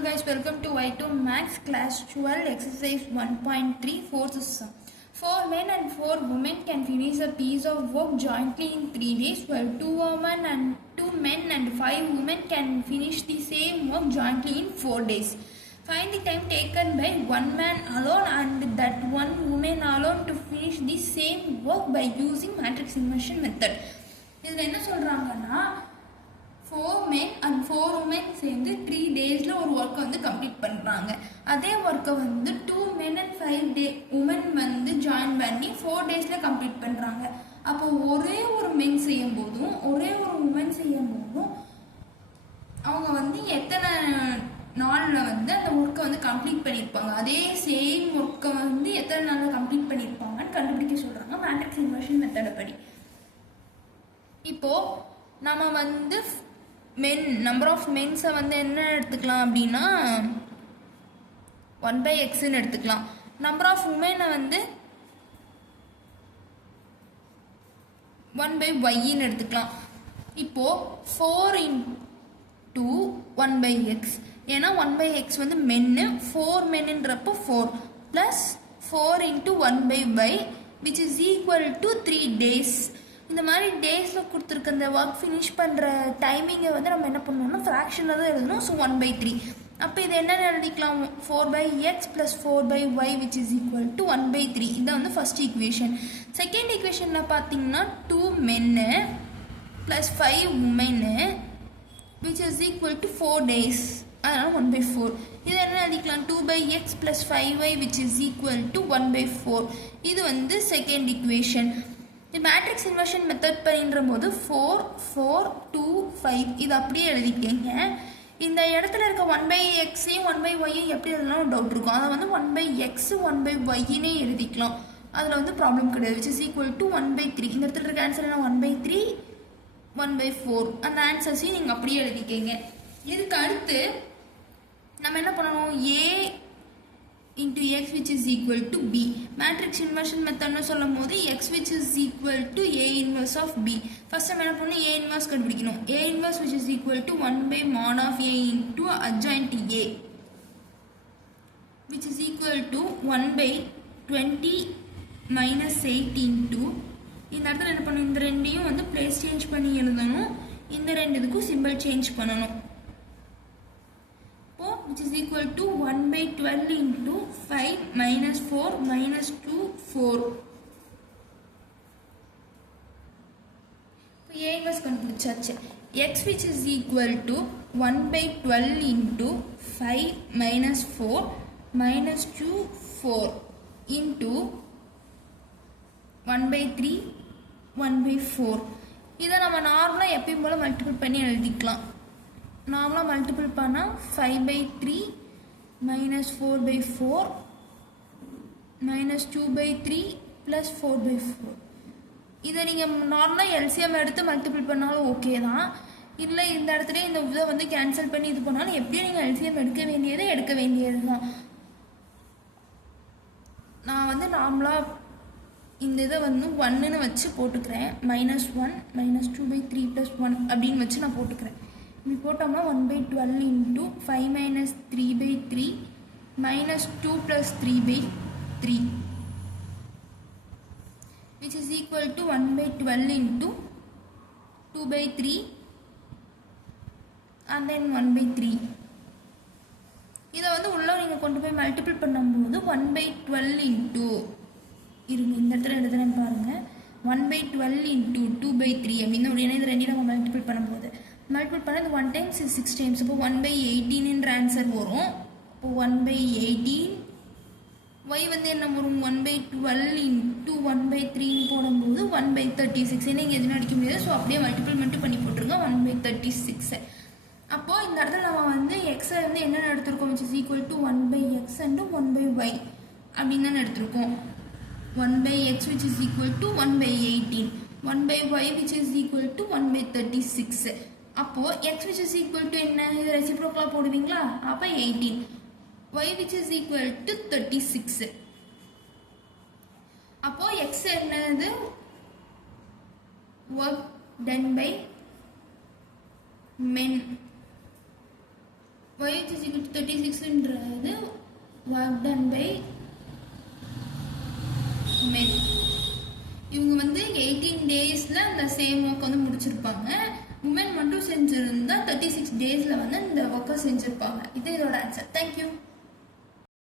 Hello guys, welcome to Y2 Max Class 12 Exercise 1.3 Fourth Sum. 4 men and 4 women can finish a piece of work jointly in 3 days, while 2 men and 5 women can finish the same work jointly in 4 days. Find the time taken by one man alone and that one woman alone to finish the same work by using matrix inversion method. இதில் என்ன சொல்கிறாங்கன்னா 4 men and 4 women சேர்ந்து 3 daysல ஒரு ஒர்க்கை வந்து complete பண்ணுறாங்க. அதே ஒர்க்கை வந்து 2 men and 5 women வந்து ஜாயின் பண்ணி 4 daysல கம்ப்ளீட் பண்ணுறாங்க. அப்போ ஒரே ஒரு மென் செய்யும் போதும் ஒரே ஒரு உமன் செய்யும் போதும் அவங்க வந்து எத்தனை நாளில் வந்து அந்த ஒர்க்கை வந்து கம்ப்ளீட் பண்ணியிருப்பாங்க, அதே சேம் ஒர்க்கை வந்து எத்தனை நாளில் கம்ப்ளீட் பண்ணியிருப்பாங்கன்னு கண்டுபிடிக்க சொல்கிறாங்க மேட்ரிக்ஸ் இன்வர்ஷன் மெத்தடை படி. இப்போது நம்ம வந்து நம்பர் ஆஃப் மென்ஸை வந்து என்ன எடுத்துக்கலாம் அப்படின்னா 1/xன்னு எடுத்துக்கலாம். நம்பர் ஆஃப் உமனை வந்து 1/yன்னு எடுத்துக்கலாம். இப்போது 4 into 1/x, ஏன்னா 1/x வந்து மென்னு, 4 மென்னுன்றப்போ 4 plus 4 into 1/y which is equal to 3 days. இந்த மாதிரி டேஸில் கொடுத்துருக்க இந்த ஒர்க் ஃபினிஷ் பண்ணுற டைமிங்கை வந்து நம்ம என்ன பண்ணணும்னா ஃப்ராக்ஷனில் தான் எழுதணும். ஸோ 1/3. அப்போ இது என்னென்னு எழுதிக்கலாம், 4/x plus 4/y which is equal to 1/3. இதுதான் வந்து ஃபஸ்ட் ஈக்குவேஷன். செகண்ட் ஈக்குவேஷனில் பார்த்தீங்கன்னா 2 மென்னு plus 5 உமன்னு which is equal to 4 days. அதனால் 1/4. இது என்ன எழுதிக்கலாம், 2/x plus 5y which is equal to 1/4. இது வந்து செகண்ட் ஈக்குவேஷன். இந்த மேட்ரிக்ஸ் இன்வர்ஷன் மெத்தட் பண்ணின்ற போது 4, 4, 2, 5 இது அப்படியே எழுதிக்கங்க. இந்த இடத்துல இருக்க 1/xையும் 1/yையும் எப்படி எழுதலாம் டவுட் இருக்கும். அதை வந்து 1/x 1/yனே எழுதிக்கலாம். அதில் வந்து ப்ராப்ளம் கிடையாது. which is equal to 1/3. இந்த இடத்துல இருக்க ஆன்சர் என்ன, 1/3, 1/4. அந்த ஆன்சர்ஸையும் நீங்கள் அப்படியே எழுதிக்கங்க. இதுக்கு அடுத்து நம்ம என்ன பண்ணணும், a into x which is equal to b. matrix inversion method னு சொல்லும்போது x which is equal to a inverse of b. First நம்ம என்ன பண்ணணும், a inverse கண்டுபிடிக்கணும். a inverse which is equal to 1/mod of a into adjoint a which is equal to 1/20 minus 8 into, இந்த இடத்துல என்ன பண்ணணும், இந்த ரெண்டையும் வந்து பிளேஸ் சேஞ்ச் பண்ணி எழுதணும். இந்த ரெண்டு இதுக்கும் சிம்பிள் சேஞ்ச் பண்ணணும். which is equal to 1/12 into 5 minus 4 minus 2 4. இப்போ a inverse கண்டுபிடிச்சாச்சு. x which is equal to 1/12 into 5 minus 4 minus 2 4 into 1/3 1/4. இதை நம்ம நார்மலாக எப்பயும் போல் மல்டிபிள் பண்ணி எழுதிக்கலாம். நார்மலாக மல்டிபிள் பண்ணால் 5/3 minus 4/4 minus 2/3 plus 4/4. இதை நீங்கள் நார்மலாக எல்சிஎம் எடுத்து மல்டிபிள் பண்ணாலும் ஓகே தான். இல்லை இந்த இடத்துல இந்த இதை வந்து கேன்சல் பண்ணி இது பண்ணாலும் எப்படியும் நீங்கள் எல்சிஎம் எடுக்க வேண்டியது தான். நான் வந்து நார்மலாக இந்த இதை வந்து 1ன்னு வச்சு போட்டுக்கிறேன். -1 minus 2/3 plus 1 அப்படின்னு வச்சு நான் போட்டுக்கிறேன். இப்படி போட்டோம்னா 1/12 into 5 minus 3/3 minus 2 plus 3/3 which is equal to 1/12 into 2/3 and then 1/3. இதை வந்து உள்ள நீங்கள் கொண்டு போய் மல்டிபிள் பண்ணும்போது 1/12 into, இருங்க இந்த இடத்துல எழுதுறேன்னு பாருங்கள், 1/12 into 2/3 அப்படின்னு உடனே இது ரெண்டையும் நம்ம மல்டிபிள் பண்ணும்போது மல்டிபிள் பண்ணது 1 times is 6 times. இப்போ 1/18ன்ற ஆன்சர் வரும். இப்போ 1/18 y வந்து என்ன வரும், 1/12 into 1/3ன்னு போடும்போது 1/36. ஏன்னா இங்கே எதுவும் அடிக்க முடியாது. ஸோ அப்படியே மல்டிபிள் மட்டும் பண்ணி போட்டுருங்க 1/36. அப்போது இந்த இடத்துல நம்ம வந்து எக்ஸை வந்து என்னென்ன எடுத்திருக்கோம், which is equal to 1/x and 1/y அப்படின்னு தானே எடுத்திருக்கோம். 1/x which is equal to 1/18, 1/y which is equal to 1/36. அப்போது x which is equal to என்ன, இது ரெசிப்ரோக்கலாக போடுவீங்களா, அப்போ 18, y which is equal to 36. அப்போது x என்னது, work done by men YH is equal to 36ன்றது work done by men. இவங்க வந்து 18 டேஸ்ல அந்த சேம் ஒர்க் வந்து முடிச்சிருப்பாங்க. உமன் மட்டும் செஞ்சிருந்தா 36 டேஸ்ல வந்து இந்த ஒர்க்கை செஞ்சிருப்பாங்க. இது இதோட ஆன்சர். தேங்க்யூ.